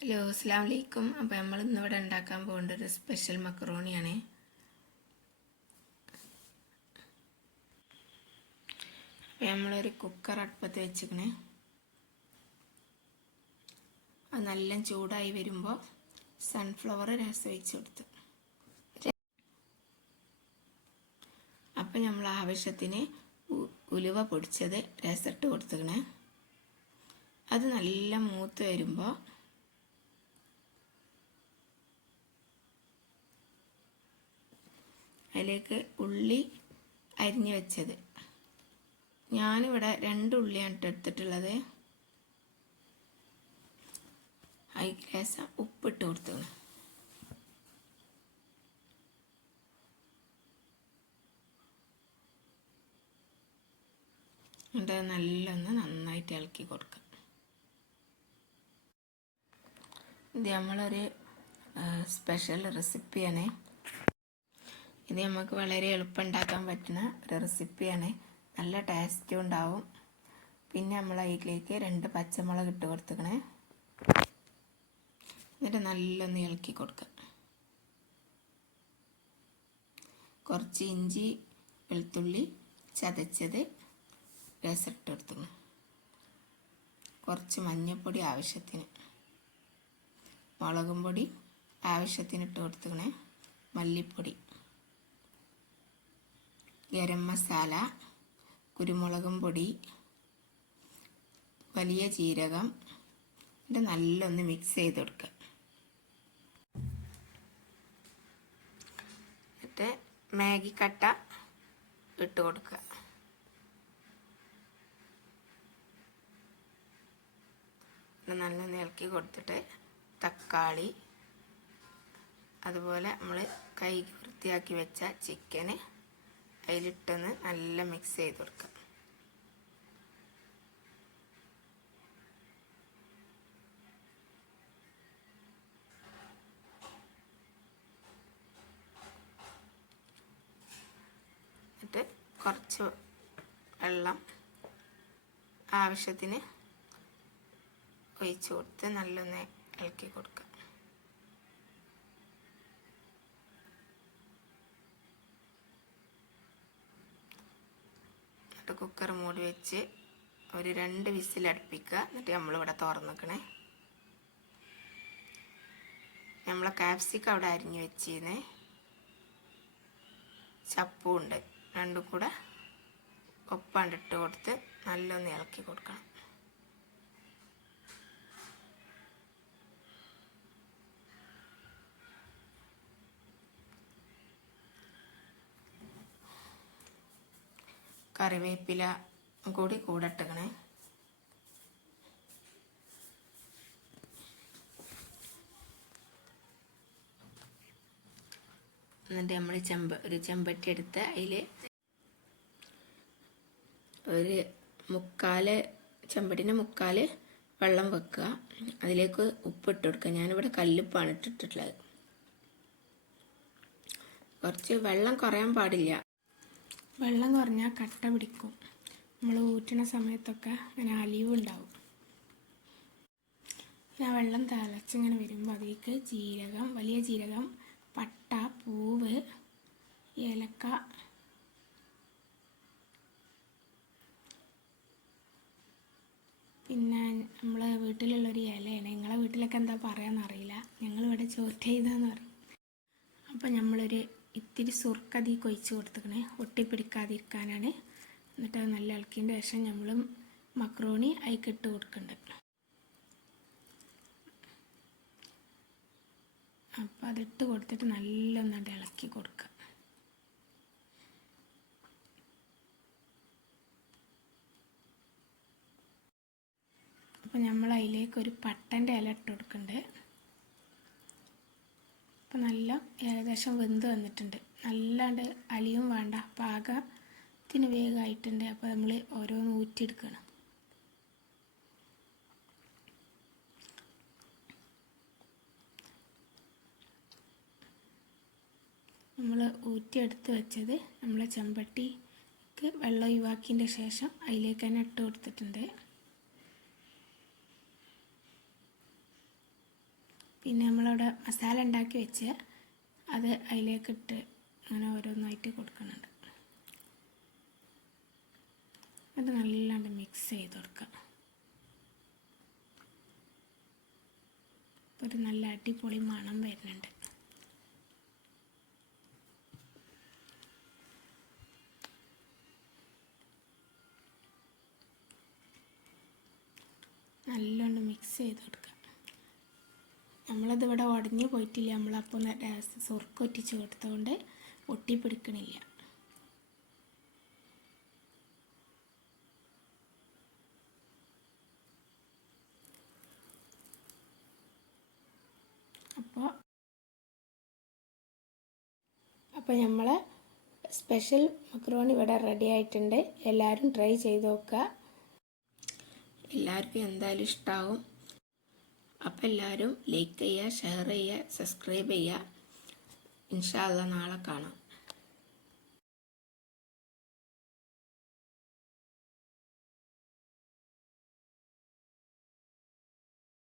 Hello, അസ്സലാമു അലൈക്കും. അപ്പോൾ നമ്മൾ ഇന്നിവിടെ ഉണ്ടാക്കാൻ പോകേണ്ട ഒരു സ്പെഷ്യൽ മക്രോണിയാണ്. അപ്പോൾ നമ്മളൊരു കുക്കർ അടുപ്പത്ത് വെച്ചിക്കണേ. അത് നല്ല ചൂടായി വരുമ്പോൾ സൺഫ്ലവർ രസം ഒഴിച്ച് കൊടുത്ത്. അപ്പോൾ നമ്മൾ ആവശ്യത്തിന് ഉലുവ പൊടിച്ചത് രസമിട്ട് കൊടുത്തുക്കണേ. അത് നല്ല മൂത്ത് വരുമ്പോൾ അതിലേക്ക് ഉള്ളി അരിഞ്ഞ് വെച്ചത്, ഞാനിവിടെ 2 ഉള്ളിയാണ് എടുത്തിട്ടുള്ളത്. അതിൽ ലേശം ഉപ്പിട്ട് കൊടുത്തു. എന്നിട്ട് നന്നായിട്ട് ഇളക്കി കൊടുക്കുക. ഇത് നമ്മളൊരു സ്പെഷ്യൽ റെസിപ്പിയാണ്. ഇത് നമുക്ക് വളരെ എളുപ്പം ഉണ്ടാക്കാൻ പറ്റുന്ന ഒരു റെസിപ്പിയാണ്. നല്ല ടേസ്റ്റും ഉണ്ടാവും. പിന്നെ നമ്മൾ അതിലേക്ക് 2 പച്ചമുളക് ഇട്ട് കൊടുത്തുക്കണേ. എന്നിട്ട് നല്ലൊന്ന് ഇളക്കി കൊടുക്കുക. കുറച്ച് ഇഞ്ചി വെളുത്തുള്ളി ചതച്ചത് രസമിട്ട് കൊടുത്തുക്കണം. കുറച്ച് മഞ്ഞൾപ്പൊടി ആവശ്യത്തിന്, മുളകും പൊടി ആവശ്യത്തിന് ഇട്ട് കൊടുത്തുക്കണേ. മല്ലിപ്പൊടി, ഗരം മസാല, കുരുമുളകും പൊടി, വലിയ ജീരകം. ഇത് നല്ലൊന്ന് മിക്സ് ചെയ്ത് കൊടുക്കുക. എന്നിട്ട് മാഗി കട്ട ഇട്ട് കൊടുക്കുക. നല്ലൊന്ന് ഇളക്കി കൊടുത്തിട്ട് തക്കാളി, അതുപോലെ നമ്മൾ കഴുകി വൃത്തിയാക്കി വെച്ച ചിക്കന് അതിലിട്ടൊന്ന് നല്ല മിക്സ് ചെയ്ത് കൊടുക്കുക. എന്നിട്ട് കുറച്ച് വെള്ളം ആവശ്യത്തിന് ഒഴിച്ച് കൊടുത്ത് നല്ലൊന്ന് ഇളക്കി കൊടുക്കുക. കുക്കർ മൂടി വെച്ച് ഒരു 2 വിസിൽ അടുപ്പിക്കുക. എന്നിട്ട് നമ്മളിവിടെ തുറന്നിക്കണേ. നമ്മളെ ക്യാപ്സിക്കം അവിടെ അരിഞ്ഞ് വെച്ചിരുന്നേ, ചപ്പും ഉണ്ട്, 2 കൂടെ ഒപ്പാണ്ടിട്ട് കൊടുത്ത് നല്ലൊന്ന് ഇളക്കി കൊടുക്കണം. കറിവേപ്പില കൂടി ഇട്ടേക്കണേ. എന്നിട്ട് നമ്മൾ ഒരു ചെമ്പട്ടി എടുത്ത് അതിൽ ഒരു ചെമ്പട്ടിൻ്റെ 3/4 വെള്ളം വെക്കുക. അതിലേക്ക് ഉപ്പിട്ട് കൊടുക്കുക. ഞാനിവിടെ കല്ലുപ്പാണ് ഇട്ടിട്ടുള്ളത്. കുറച്ച് വെള്ളം കുറയാൻ പാടില്ല. വെള്ളം കുറഞ്ഞാൽ കട്ട പിടിക്കും. നമ്മൾ ഊറ്റുന്ന സമയത്തൊക്കെ അങ്ങനെ അലിവുണ്ടാവും. ആ വെള്ളം തിളച്ചിങ്ങനെ വരുമ്പോൾ അതിലേക്ക് ജീരകം, വലിയ ജീരകം, പട്ട, പൂവ്, ഏലക്ക, പിന്നെ നമ്മൾ വീട്ടിലുള്ളൊരു ഇലയാണ്. നിങ്ങളെ വീട്ടിലൊക്കെ എന്താ പറയാമെന്നറിയില്ല, ഞങ്ങളിവിടെ ചോറ്റെയ്താന്ന് പറയും. അപ്പം നമ്മളൊരു ഇത്തിരി സുർക്കതി കൊഴിച്ച് കൊടുത്തിക്കണേ, ഒട്ടിപ്പിടിക്കാതിരിക്കാനാണ്. എന്നിട്ട് അത് നല്ല ഇളക്കിയതിൻ്റെ ശേഷം നമ്മൾ മക്രോണി അതിക്കിട്ട് കൊടുക്കുന്നുണ്ട്. അപ്പോൾ അതിട്ട് കൊടുത്തിട്ട് നല്ലൊന്നത് ഇളക്കി കൊടുക്കുക. അപ്പോൾ നമ്മൾ അതിലേക്ക് ഒരു പട്ടൻ്റെ ഇല ഇട്ട് കൊടുക്കുന്നുണ്ട്. അപ്പോൾ നല്ല ഏകദേശം വെന്ത് വന്നിട്ടുണ്ട്. നല്ലാണ്ട് അലിയും വേണ്ട, പാകത്തിന് വേഗമായിട്ടുണ്ട്. അപ്പോൾ നമ്മൾ ഓരോന്ന് ഊറ്റിയെടുക്കണം. നമ്മൾ ഊറ്റിയെടുത്ത് വെച്ചത് നമ്മളെ ചെമ്പട്ടിക്ക് വെള്ളം ഒഴിവാക്കിയതിൻ്റെ ശേഷം അതിലേക്ക് തന്നെ ഇട്ട് കൊടുത്തിട്ടുണ്ട്. പിന്നെ നമ്മളവിടെ മസാല ഉണ്ടാക്കി വെച്ച് അത് അതിലേക്കിട്ട് അങ്ങനെ ഓരോന്നായിട്ട് കൊടുക്കുന്നുണ്ട്. അത് നല്ലാണ്ട് മിക്സ് ചെയ്ത് കൊടുക്കുക. ഒരു നല്ല അടിപൊളി മണം വരുന്നുണ്ട്. നല്ലോണം മിക്സ് ചെയ്ത് കൊടുക്കുക. നമ്മളിതിവിടെ ഉടഞ്ഞു പോയിട്ടില്ല, നമ്മളപ്പോൾ സുർക്ക ഒറ്റിച്ച് കൊടുത്തതുകൊണ്ട് ഒട്ടിപ്പിടിക്കണില്ല. അപ്പോൾ നമ്മൾ സ്പെഷ്യൽ മക്രോണി ഇവിടെ റെഡി ആയിട്ടുണ്ട്. എല്ലാവരും ട്രൈ ചെയ്ത് നോക്കുക. എല്ലാവർക്കും എന്തായാലും ഇഷ്ടമാവും. അപ്പോൾ എല്ലാവരും ലൈക്ക് ചെയ്യുക, ഷെയർ ചെയ്യുക, സബ്സ്ക്രൈബ് ചെയ്യുക. ഇൻഷാ അല്ലാഹ് നാളെ കാണാം.